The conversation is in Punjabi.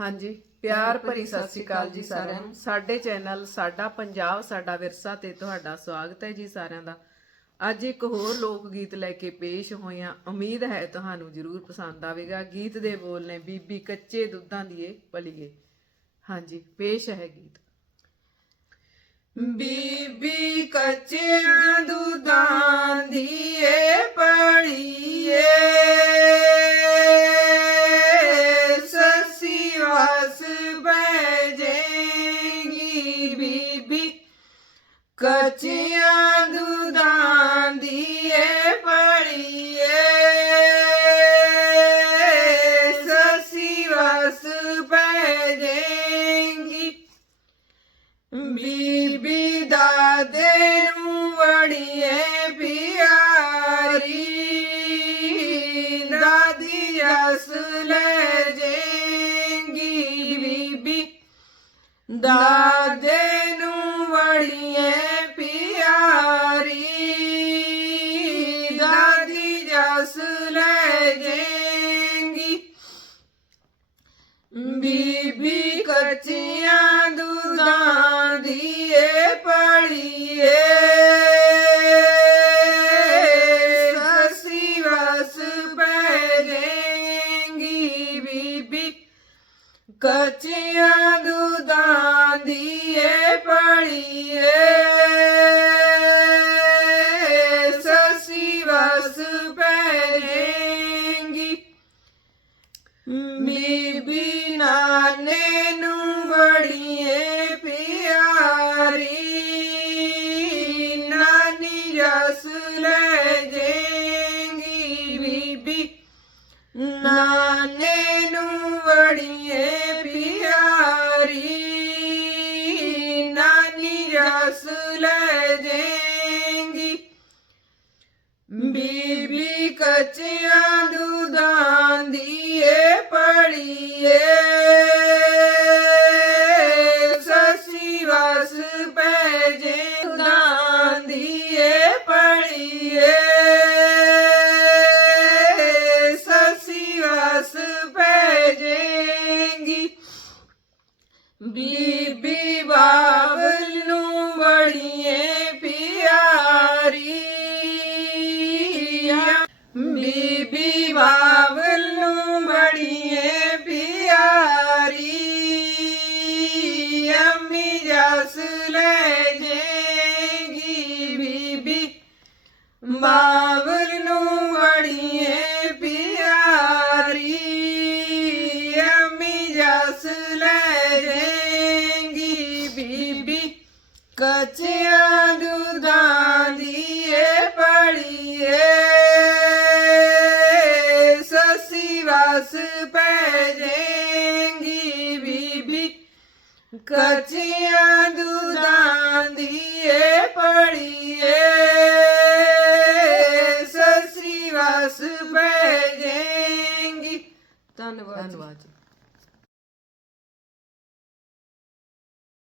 ਹਾਂਜੀ। ਪਿਆਰ ਭਰੀ ਸਤਿ ਸ੍ਰੀ ਅਕਾਲ ਜੀ ਸਾਰਿਆਂ ਨੂੰ। ਸਾਡੇ ਚੈਨਲ ਸਾਡਾ ਪੰਜਾਬ ਸਾਡਾ ਵਿਰਸਾ ਤੇ ਤੁਹਾਡਾ ਸਵਾਗਤ ਹੈ ਜੀ ਸਾਰਿਆਂ ਦਾ। ਅੱਜ ਇੱਕ ਹੋਰ ਲੋਕ ਗੀਤ ਲੈ ਕੇ ਪੇਸ਼ ਹੋਇਆ ਉਮੀਦ ਹੈ ਤੁਹਾਨੂੰ ਜ਼ਰੂਰ ਪਸੰਦ ਆਵੇਗਾ। ਗੀਤ ਦੇ ਬੋਲ ਨੇ ਬੀਬੀ ਕੱਚੇ ਦੁੱਧਾਂ ਦੀਏ ਪਲੀਏ। ਹਾਂਜੀ ਪੇਸ਼ ਹੈ ਗੀਤ। ਬੀਬੀ ਕੱਚੇ ਕੱਚੀਆਂ ਦੁੱਧਾਂ ਦੀਏ ਪਲੀਏ ਸੱਸੀ ਵਸ ਬੈਜੇਗੀ ਬੀਬੀ ਦਾਦੇ ਨੂੰ ਵੜੀਏ ਪਿਆਰੀ। ਦਾਦੀ ਅਸ ਲੈ ਜੇਂਗੀ ਬੀਬੀ। ਦਾਦੇ ਬੀਬੀ ਕੱਚੀਆਂ ਦੁੱਧਾਂ ਦੀਏ ਪੜੀਏ ਸਸੀ ਵਸ ਪੈ ਜੇਂਗੀ ਬੀਬੀ। ਕੱਚੀਆਂ ਦੁੱਧਾਂ ਦੀਏ ਪੜੀਏ ਸਸੀ ਵਸ ਪੈ ਜੇਂਗੀ। ਲੈ ਜੇਂਗੀ ਬੀਬੀ ਨਾਨੇ ਨੂੰ ਬੜੀਏ ਪਿਆਰੀ ਨਾਨੀ ਜਸ ਲੈ ਜੇਂਗੀ ਬੀਬੀ ਕੱਚੀਆਂ ਦੁੱਧਾਂ ਬੀਬੀ ਬਾਬਲ ਨੂੰ ਬੜੀਏ ਪਿਆਰੀ। ਬੀਬੀ ਬਾਬਲ ਨੂੰ ਬੜੀਏ ਪਿਆਰੀ। ਅੰਮੀ ਜਸ ਲੈ ਜੇਗੀ ਬੀਬੀ। ਬਾਬਲ ਨੂੰ ਪੈ ਜੇਗੀ ਬੀਬੀ। ਕੱਚੀਆਂ ਦੁੱਧਾਂ ਦੀਏ ਪੜੀਏ। ਸਸਰੀ ਵਸ ਪੈ ਜੇਗੀ ਧੰਨਵਾਦ ਧੰਨਵਾਦ